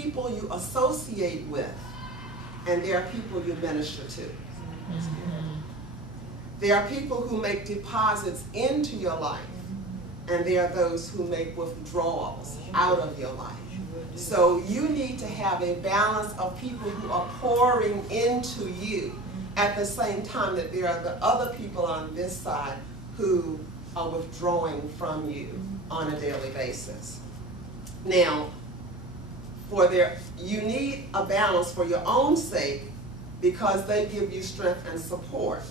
people you associate with, and there are people you minister to. There are people who make deposits into your life, and there are those who make withdrawals out of your life. So you need to have a balance of people who are pouring into you at the same time that there are the other people on this side who are withdrawing from you on a daily basis. Now, you need a balance for your own sake because they give you strength and support.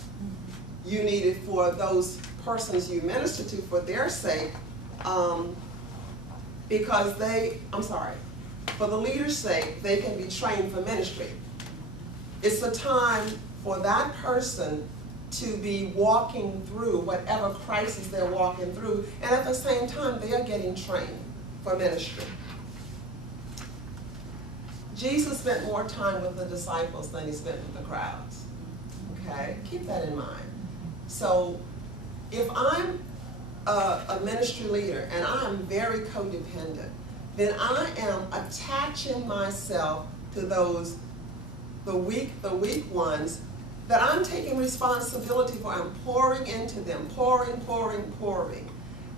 You need it for those persons you minister to for their sake, because for the leader's sake, they can be trained for ministry. It's a time for that person to be walking through whatever crisis they're walking through, and at the same time, they are getting trained for ministry. Jesus spent more time with the disciples than he spent with the crowds. Okay, keep that in mind. So if I'm a ministry leader and I am very codependent, then I am attaching myself to the weak ones that I'm taking responsibility for. I'm pouring into them, pouring.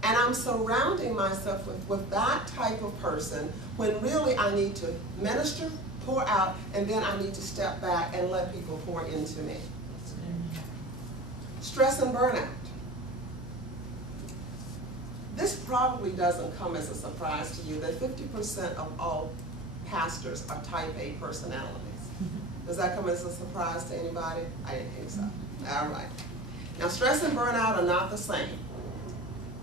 And I'm surrounding myself with that type of person when really I need to minister, pour out, and then I need to step back and let people pour into me. Stress and burnout. This probably doesn't come as a surprise to you that 50% of all pastors are type A personalities. Does that come as a surprise to anybody? I didn't think so. All right. Now, stress and burnout are not the same.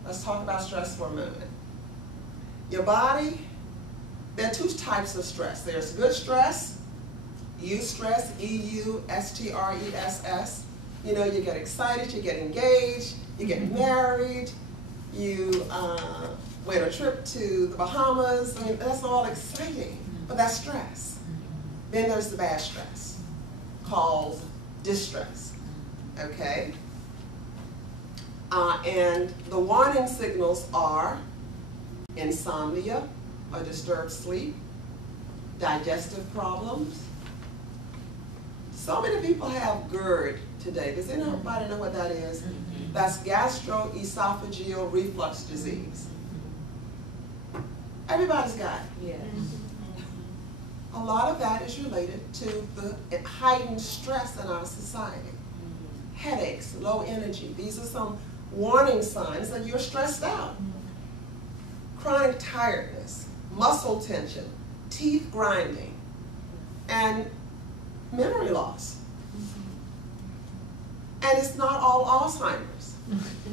Let's talk about stress for a moment. Your body, there are two types of stress. There's good stress, eustress, E-U-S-T-R-E-S-S. You know, you get excited, you get engaged, you get married, you went a trip to the Bahamas. I mean, that's all exciting, but that's stress. Then there's the bad stress, called distress, okay? And the warning signals are insomnia or disturbed sleep, digestive problems. So many people have GERD today. Does anybody know what that is? That's gastroesophageal reflux disease. Everybody's got it. Yes. A lot of that is related to the heightened stress in our society. Headaches, low energy. These are some warning signs that you're stressed out. Chronic tiredness, muscle tension, teeth grinding, and memory loss. And it's not all Alzheimer's.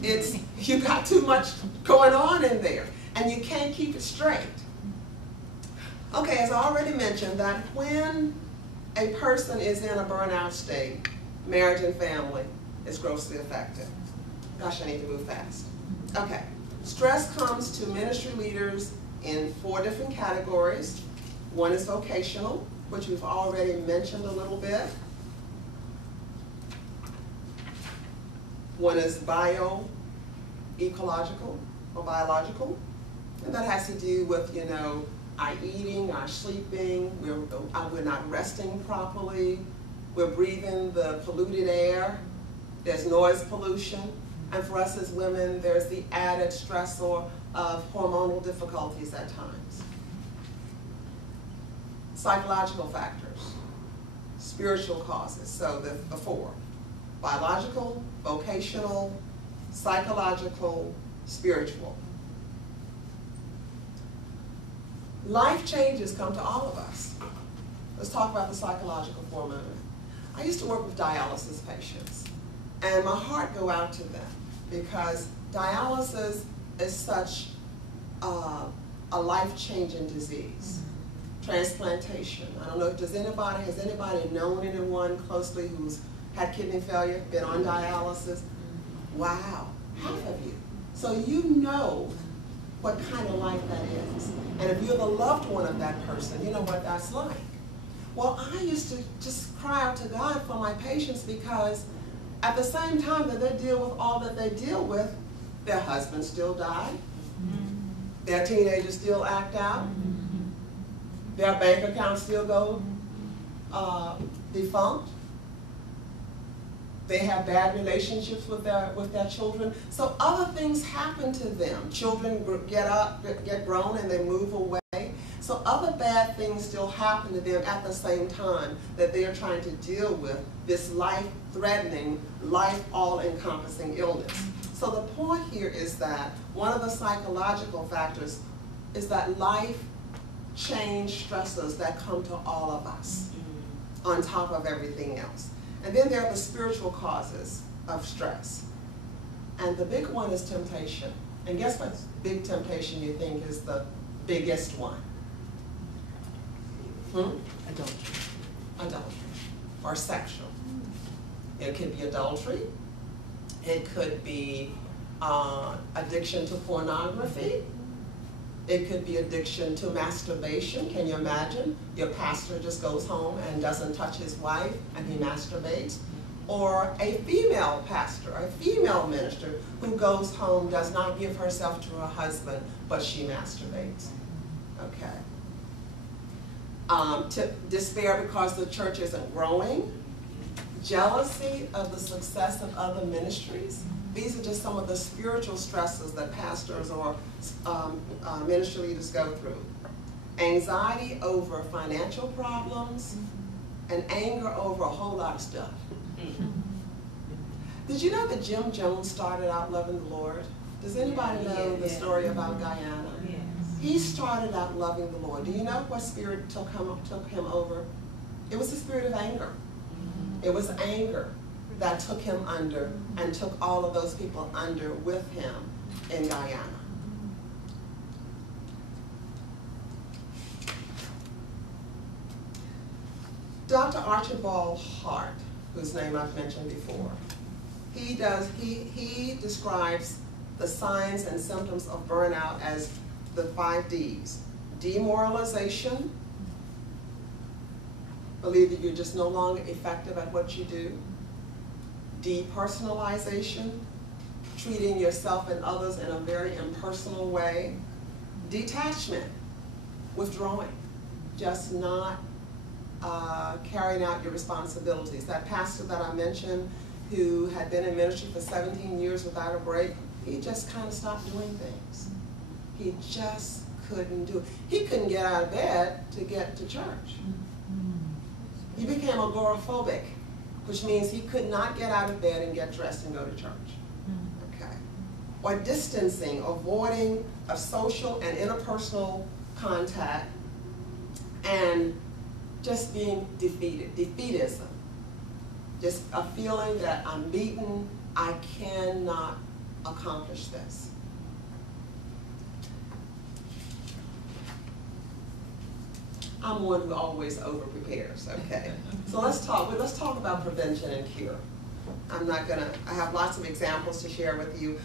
It's, you got too much going on in there, and you can't keep it straight. Okay, as I already mentioned, that when a person is in a burnout state, marriage and family is grossly affected. Gosh, I need to move fast. Okay, stress comes to ministry leaders in 4 different categories. One is vocational, which we've already mentioned a little bit. One is bio-ecological or biological, and that has to do with, you know, our eating, our sleeping, we're not resting properly, we're breathing the polluted air, there's noise pollution, and for us as women, there's the added stressor of hormonal difficulties at times. Psychological factors, spiritual causes, so the 4. Biological, vocational, psychological, spiritual. Life changes come to all of us. Let's talk about the psychological for a moment. I used to work with dialysis patients, and my heart go out to them because dialysis is such a life-changing disease. Transplantation. I don't know if has anybody known anyone closely who's had kidney failure, been on dialysis? Wow, half of you. So you know what kind of life that is. And if you're the loved one of that person, you know what that's like. Well, I used to just cry out to God for my patients because at the same time that they deal with all that they deal with, their husbands still die, their teenagers still act out, Their bank accounts still go defunct. They have bad relationships with their children. So other things happen to them. Children get grown and they move away. So other bad things still happen to them at the same time that they are trying to deal with this life-threatening, life all-encompassing illness. So the point here is that one of the psychological factors is that life change stresses that come to all of us on top of everything else. And then there are the spiritual causes of stress. And the big one is temptation. And guess what big temptation you think is the biggest one? Adultery. Adultery or sexual. It could be adultery. It could be addiction to pornography. It could be addiction to masturbation. Can you imagine? Your pastor just goes home and doesn't touch his wife and he masturbates. Or a female pastor, a female minister who goes home, does not give herself to her husband, but she masturbates. Okay. Despair because the church isn't growing. Jealousy of the success of other ministries. These are just some of the spiritual stresses that pastors or ministry leaders go through. Anxiety over financial problems, and anger over a whole lot of stuff. Did you know that Jim Jones started out loving the Lord? Does anybody know the story about Guyana? Yes. He started out loving the Lord. Do you know what spirit took him over? It was the spirit of anger. It was anger that took him under and took all of those people under with him in Guyana. Dr. Archibald Hart, whose name I've mentioned before, he describes the signs and symptoms of burnout as the 5 Ds. Demoralization, believe that you're just no longer effective at what you do. Depersonalization, treating yourself and others in a very impersonal way. Detachment, withdrawing, just not carrying out your responsibilities. That pastor that I mentioned who had been in ministry for 17 years without a break, he just kind of stopped doing things. He just couldn't do it. He couldn't get out of bed to get to church. He became agoraphobic, which means he could not get out of bed and get dressed and go to church. Okay. Or distancing, avoiding of social and interpersonal contact, and just being defeated, defeatism. Just a feeling that I'm beaten, I cannot accomplish this. I'm one who always over-prepares, okay? So let's talk about prevention and cure. I have lots of examples to share with you.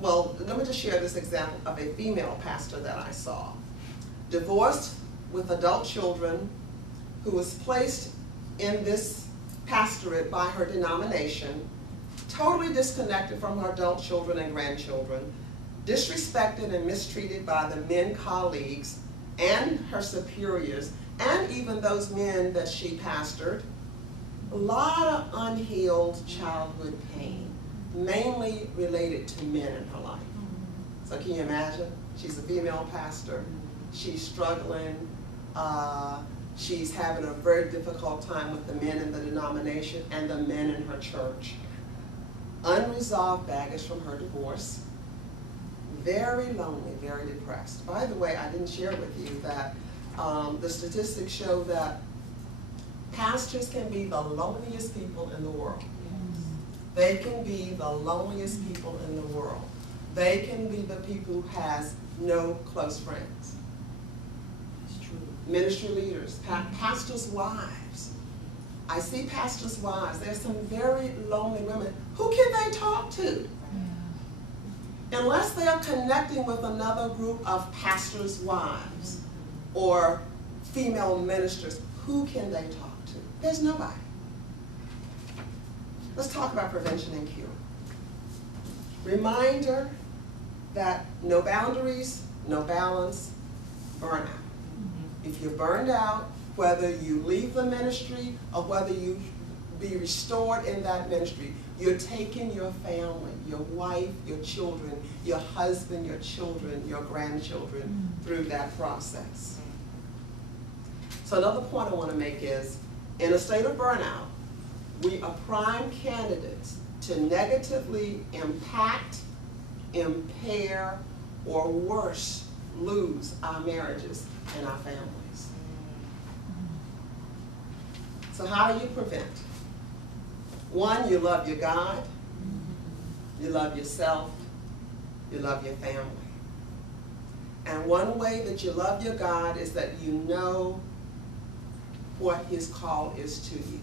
Well, let me just share this example of a female pastor that I saw. Divorced with adult children, who was placed in this pastorate by her denomination, totally disconnected from her adult children and grandchildren, disrespected and mistreated by the men colleagues and her superiors, and even those men that she pastored. A lot of unhealed childhood pain, mainly related to men in her life. So can you imagine? She's a female pastor. She's struggling. She's having a very difficult time with the men in the denomination and the men in her church. Unresolved baggage from her divorce. Very lonely, very depressed. By the way, I didn't share with you that the statistics show that pastors can be the loneliest people in the world. They can be the loneliest people in the world. They can be the people who has no close friends. It's true. Ministry leaders, pastors' wives. I see pastors' wives. There's some very lonely women. Who can they talk to? Unless they are connecting with another group of pastors' wives or female ministers, who can they talk to? There's nobody. Let's talk about prevention and cure. Reminder that no boundaries, no balance, burnout. If you're burned out, whether you leave the ministry or whether you be restored in that ministry, you're taking your family, your wife, your children, your husband, your children, your grandchildren through that process. So another point I want to make is, in a state of burnout, we are prime candidates to negatively impact, impair, or worse, lose our marriages and our families. So how do you prevent? One, you love your God, you love yourself, you love your family. And one way that you love your God is that you know what His call is to you.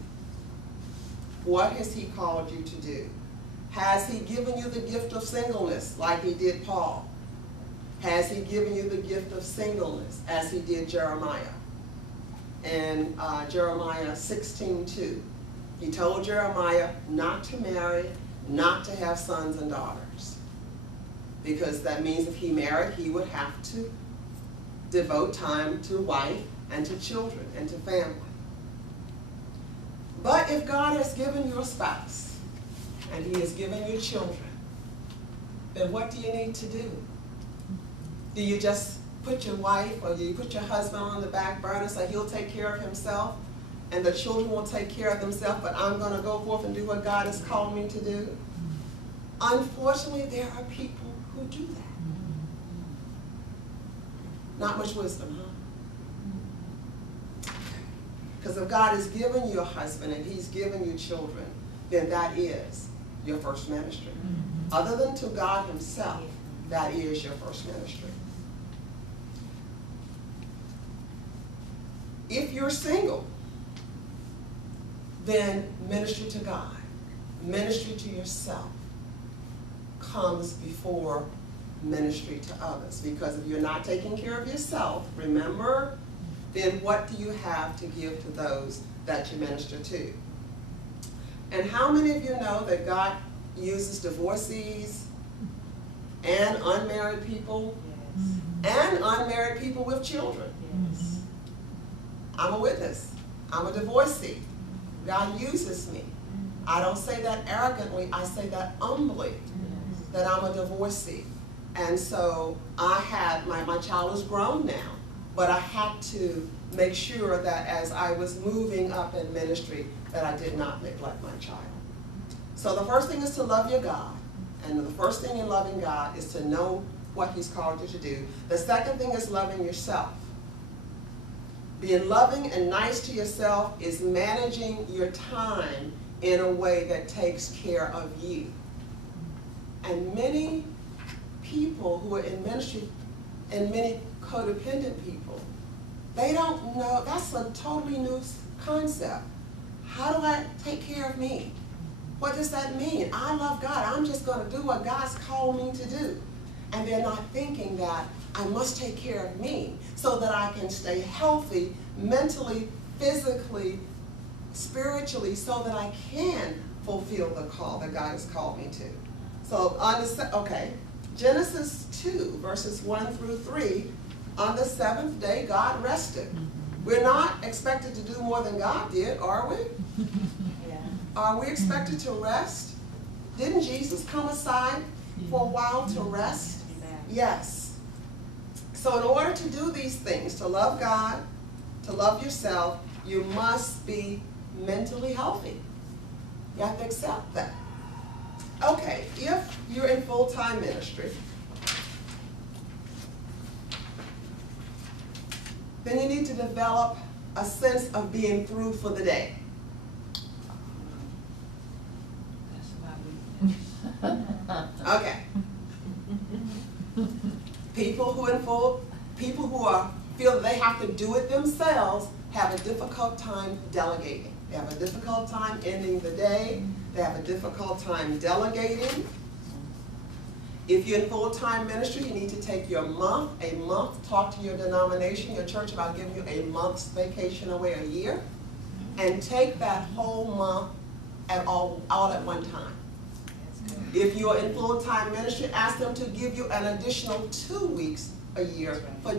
What has He called you to do? Has He given you the gift of singleness like He did Paul? Has He given you the gift of singleness as He did Jeremiah? In Jeremiah 16:2, He told Jeremiah not to marry, not to have sons and daughters. Because that means if he married, he would have to devote time to wife and to children and to family. But if God has given you a spouse and He has given you children, then what do you need to do? Do you just put your wife or do you put your husband on the back burner so he'll take care of himself and the children will take care of themselves, but I'm going to go forth and do what God has called me to do? Unfortunately, there are people who do that. Not much wisdom, huh? Because if God has given you a husband and He's given you children, then that is your first ministry. Other than to God Himself, that is your first ministry. If you're single, then ministry to God, ministry to yourself comes before ministry to others. Because if you're not taking care of yourself, remember, then what do you have to give to those that you minister to? And how many of you know that God uses divorcees and unmarried people and unmarried people with children? Yes. I'm a witness. I'm a divorcee. God uses me. I don't say that arrogantly. I say that humbly, that I'm a divorcee. And so I had, my child is grown now, but I had to make sure that as I was moving up in ministry, that I did not neglect my child. So the first thing is to love your God. And the first thing in loving God is to know what He's called you to do. The second thing is loving yourself. Being loving and nice to yourself is managing your time in a way that takes care of you. And many people who are in ministry, and many codependent people, they don't know. That's a totally new concept. How do I take care of me? What does that mean? I love God. I'm just going to do what God's called me to do. And they're not thinking that I must take care of me so that I can stay healthy mentally, physically, spiritually, so that I can fulfill the call that God has called me to. So, Genesis 2, verses 1 through 3, on the seventh day, God rested. We're not expected to do more than God did, are we? Yeah. Are we expected to rest? Didn't Jesus come aside for a while to rest? Yes. So in order to do these things, to love God, to love yourself, you must be mentally healthy. You have to accept that. Okay, if you're in full-time ministry, then you need to develop a sense of being through for the day. That's why we. Okay. People who feel that they have to do it themselves have a difficult time delegating. They have a difficult time ending the day. They have a difficult time delegating. If you're in full-time ministry, you need to take a month, talk to your denomination, your church about giving you a month's vacation away a year, and take that whole month all at one time. If you're in full-time ministry, ask them to give you an additional 2 weeks a year for